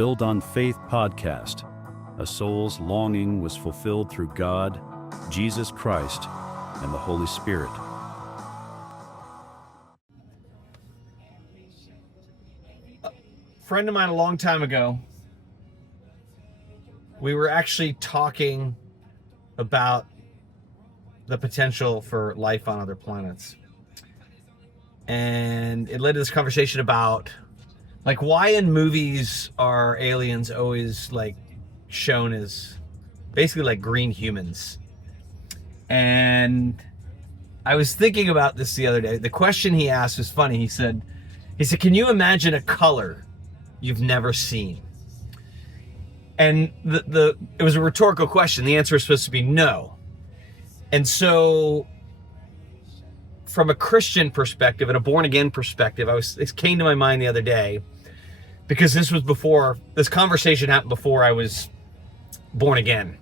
Build on Faith podcast. A soul's longing was fulfilled through God, Jesus Christ, and the Holy Spirit. A friend of mine a long time ago, we were actually talking about the potential for life on other planets. And it led to this conversation about, like, why in movies are aliens always, like, shown as basically like green humans? And I was thinking about this the other day. The question he asked was funny. He said, can you imagine a color you've never seen? And it was a rhetorical question. The answer was supposed to be no. And so from a Christian perspective and a born again perspective, it came to my mind the other day, because this conversation happened before I was born again.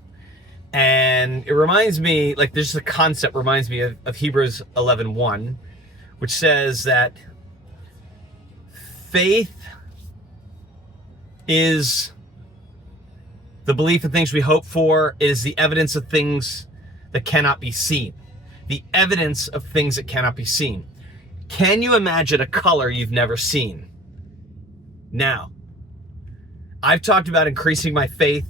And it reminds me, like, there's a concept reminds me of Hebrews 11:1, which says that faith is the belief in things we hope for. It is the evidence of things that cannot be seen. The evidence of things that cannot be seen. Can you imagine a color you've never seen? Now, I've talked about increasing my faith,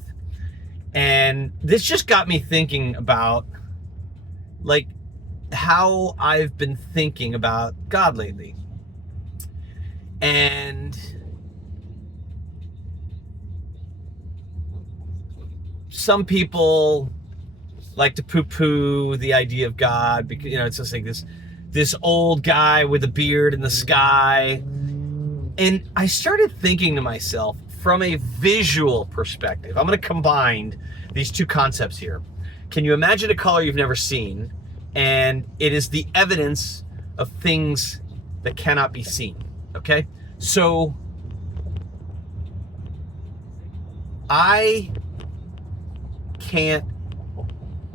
and this just got me thinking about, like, how I've been thinking about God lately. And some people like to poo-poo the idea of God because, it's just like this old guy with a beard in the sky. And I started thinking to myself, from a visual perspective, I'm going to combine these two concepts here. Can you imagine a color you've never seen? And it is the evidence of things that cannot be seen. Okay? So I can't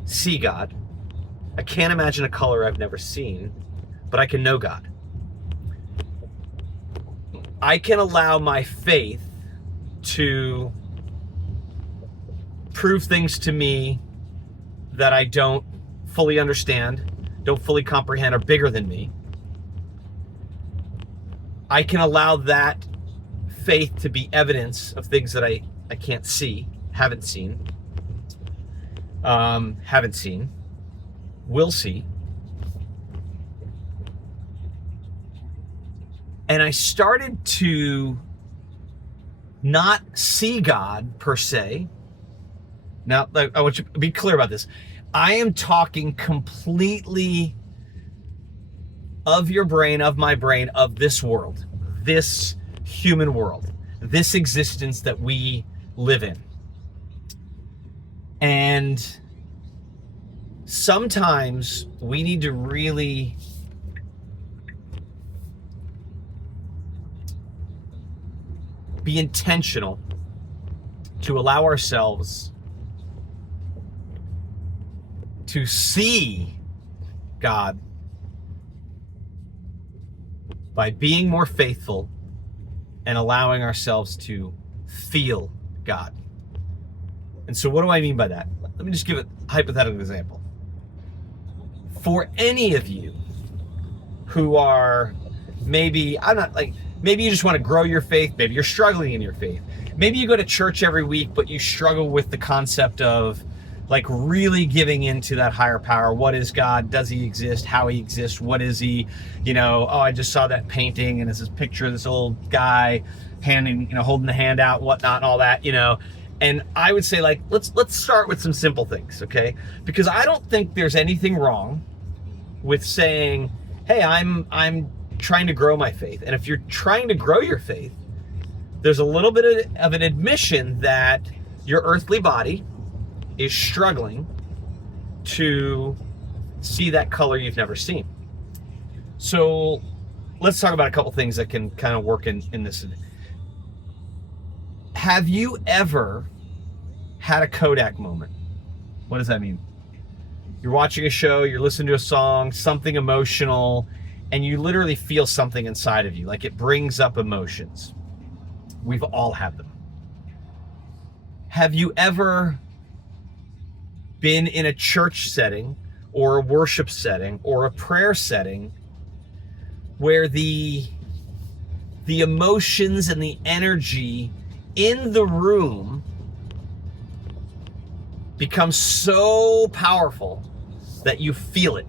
see God. I can't imagine a color I've never seen, but I can know God. I can allow my faith to prove things to me that I don't fully understand, don't fully comprehend, are bigger than me. I can allow that faith to be evidence of things that I can't see, haven't seen, will see. And I started to not see God per se. Now, I want you to be clear about this. I am talking completely of your brain, of my brain, of this world, this human world, this existence that we live in. And sometimes we need to really be intentional to allow ourselves to see God by being more faithful and allowing ourselves to feel God. And so what do I mean by that? Let me just give a hypothetical example. For any of you who are maybe you just want to grow your faith, maybe you're struggling in your faith. Maybe you go to church every week, but you struggle with the concept of, like, really giving into that higher power. What is God? Does he exist? How he exists? What is he? I just saw that painting and it's this picture of this old guy holding the hand out, whatnot, and all that, And I would say, like, let's start with some simple things, okay? Because I don't think there's anything wrong with saying, hey, I'm trying to grow my faith. And if you're trying to grow your faith, there's a little bit of an admission that your earthly body is struggling to see that color you've never seen. So let's talk about a couple things that can kind of work in this. Have you ever had a Kodak moment? What does that mean? You're watching a show, you're listening to a song, something emotional, and you literally feel something inside of you, like it brings up emotions. We've all had them. Have you ever been in a church setting or a worship setting or a prayer setting where the emotions and the energy in the room becomes so powerful that you feel it?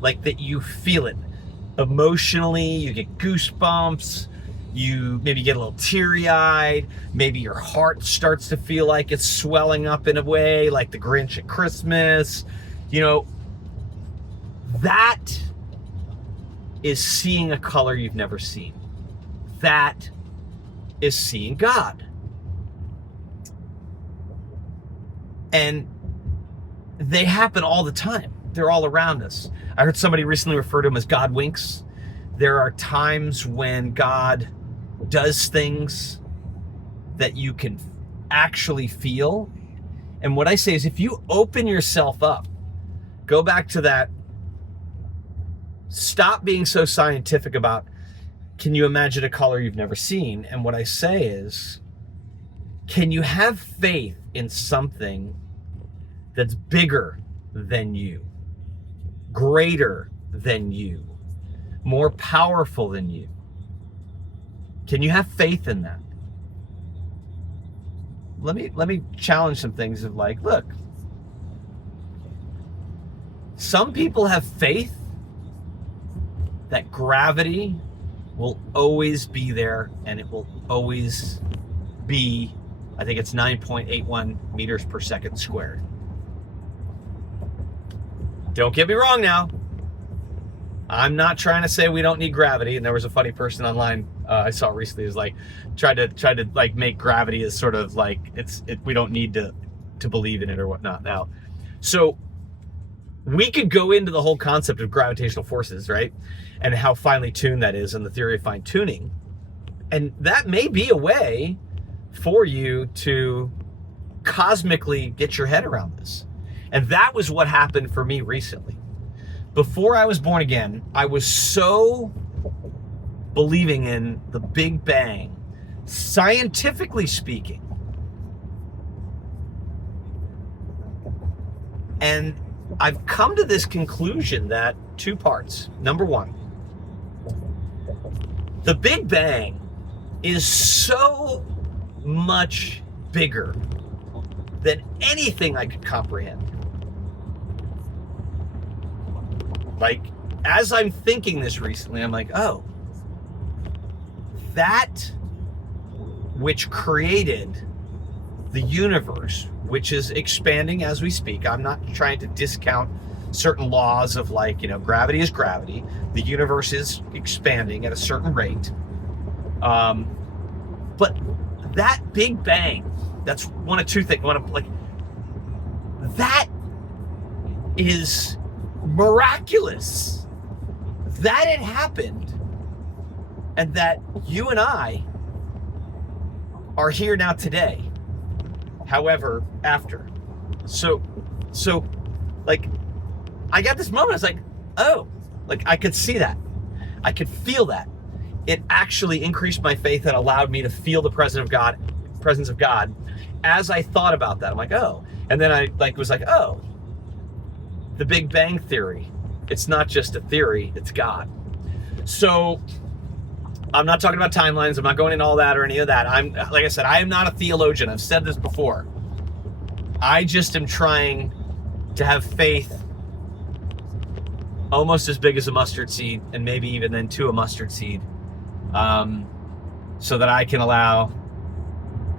Like that you feel it emotionally, you get goosebumps, you maybe get a little teary-eyed, maybe your heart starts to feel like it's swelling up in a way, like the Grinch at Christmas. You know, that is seeing a color you've never seen. That is seeing God. And they happen all the time. They're all around us. I heard somebody recently refer to them as God winks. There are times when God does things that you can actually feel. And what I say is, if you open yourself up, go back to that, stop being so scientific about, can you imagine a color you've never seen? And what I say is, can you have faith in something that's bigger than you, greater than you, more powerful than you? Can you have faith in that? Let me challenge some things of like, look, some people have faith that gravity will always be there and it will always be, I think it's 9.81 meters per second squared. Don't get me wrong now. I'm not trying to say we don't need gravity. And there was a funny person online I saw recently who's like tried to like make gravity as sort of like we don't need to believe in it or whatnot now. So we could go into the whole concept of gravitational forces, right? And how finely tuned that is and the theory of fine tuning. And that may be a way for you to cosmically get your head around this. And that was what happened for me recently. Before I was born again, I was so believing in the Big Bang, scientifically speaking. And I've come to this conclusion that two parts. Number one, the Big Bang is so much bigger than anything I could comprehend. Like, as I'm thinking this recently, I'm like, oh, that which created the universe, which is expanding as we speak. I'm not trying to discount certain laws of like, gravity is gravity. The universe is expanding at a certain rate. But that Big Bang, that's one of two things. That is miraculous that it happened and that you and I are here now today. However, after. So like, I got this moment, I was like, oh, like I could see that. I could feel that. It actually increased my faith and allowed me to feel the presence of God as I thought about that. I'm like, oh. And then I was like, oh, the Big Bang Theory. It's not just a theory, it's God. So I'm not talking about timelines. I'm not going into all that or any of that. Like I said, I am not a theologian. I've said this before. I just am trying to have faith almost as big as a mustard seed, and maybe even then to a mustard seed, so that I can allow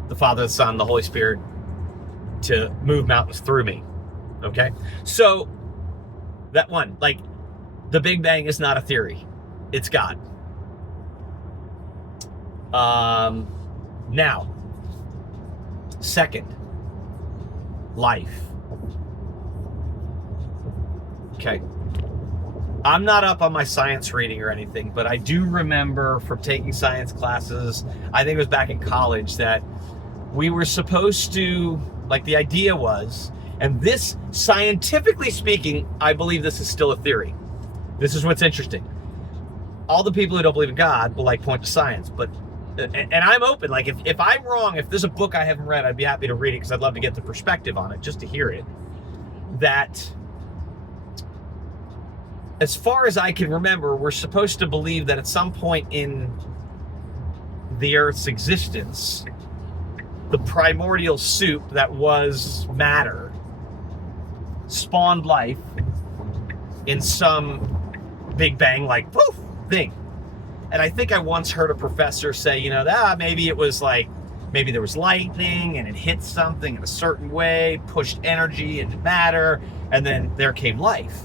the Father, the Son, the Holy Spirit to move mountains through me. Okay? So that one, like, the Big Bang is not a theory. It's God. Now, second, life. Okay. I'm not up on my science reading or anything, but I do remember from taking science classes, I think it was back in college, that we were supposed to, like, the idea was, and this, scientifically speaking, I believe this is still a theory. This is what's interesting. All the people who don't believe in God will, like, point to science, but And I'm open. Like if I'm wrong, if there's a book I haven't read, I'd be happy to read it because I'd love to get the perspective on it, just to hear it. That, as far as I can remember, we're supposed to believe that at some point in the Earth's existence, the primordial soup that was matter spawned life in some Big Bang, like, poof, thing. And I think I once heard a professor say, maybe it was like, maybe there was lightning and it hit something in a certain way, pushed energy into matter, and then there came life.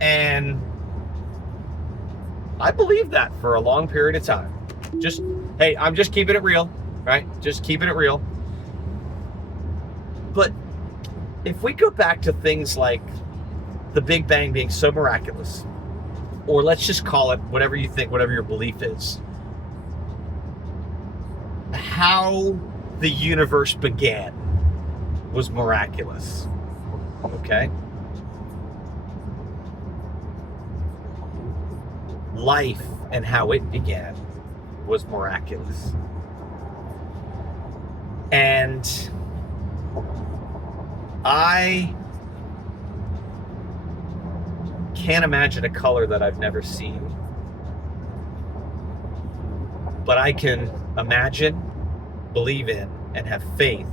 And I believed that for a long period of time. Hey, I'm just keeping it real, right? Just keeping it real. But if we go back to things like the Big Bang being so miraculous, or let's just call it whatever you think, whatever your belief is, how the universe began was miraculous, okay? Life and how it began was miraculous. And I can't imagine a color that I've never seen. But I can imagine, believe in, and have faith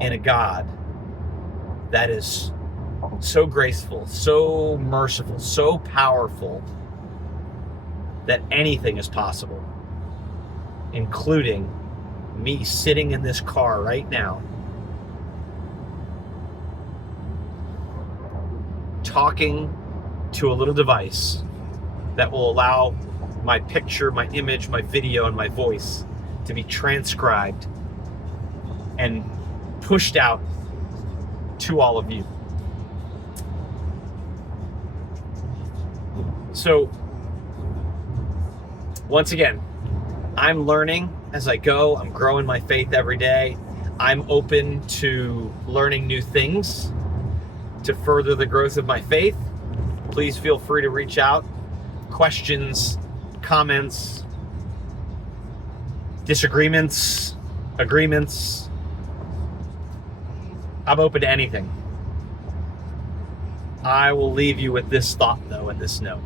in a God that is so graceful, so merciful, so powerful, that anything is possible, including me sitting in this car right now, talking to a little device that will allow my picture, my image, my video, and my voice to be transcribed and pushed out to all of you. So, once again, I'm learning as I go. I'm growing my faith every day. I'm open to learning new things to further the growth of my faith. Please feel free to reach out. Questions, comments, disagreements, agreements. I'm open to anything. I will leave you with this thought, though, and this note.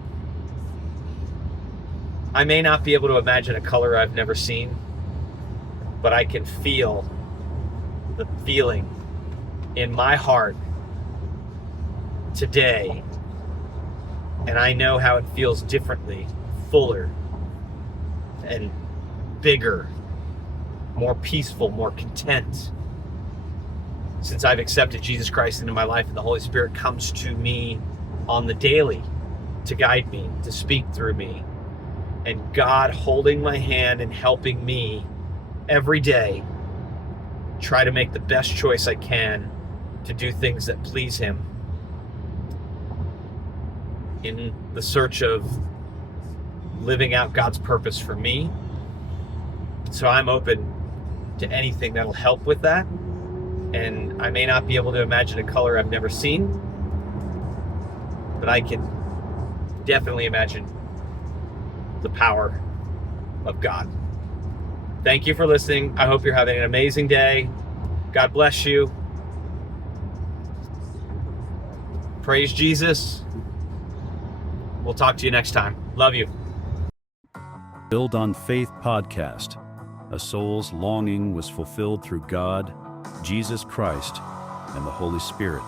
I may not be able to imagine a color I've never seen, but I can feel the feeling in my heart today, and I know how it feels differently, fuller and bigger, more peaceful, more content, since I've accepted Jesus Christ into my life and the Holy Spirit comes to me on the daily to guide me, to speak through me. And God holding my hand and helping me every day try to make the best choice I can to do things that please Him in the search of living out God's purpose for me. So I'm open to anything that'll help with that. And I may not be able to imagine a color I've never seen, but I can definitely imagine the power of God. Thank you for listening. I hope you're having an amazing day. God bless you. Praise Jesus. We'll talk to you next time. Love you. Build on Faith podcast. A soul's longing was fulfilled through God, Jesus Christ, and the Holy Spirit.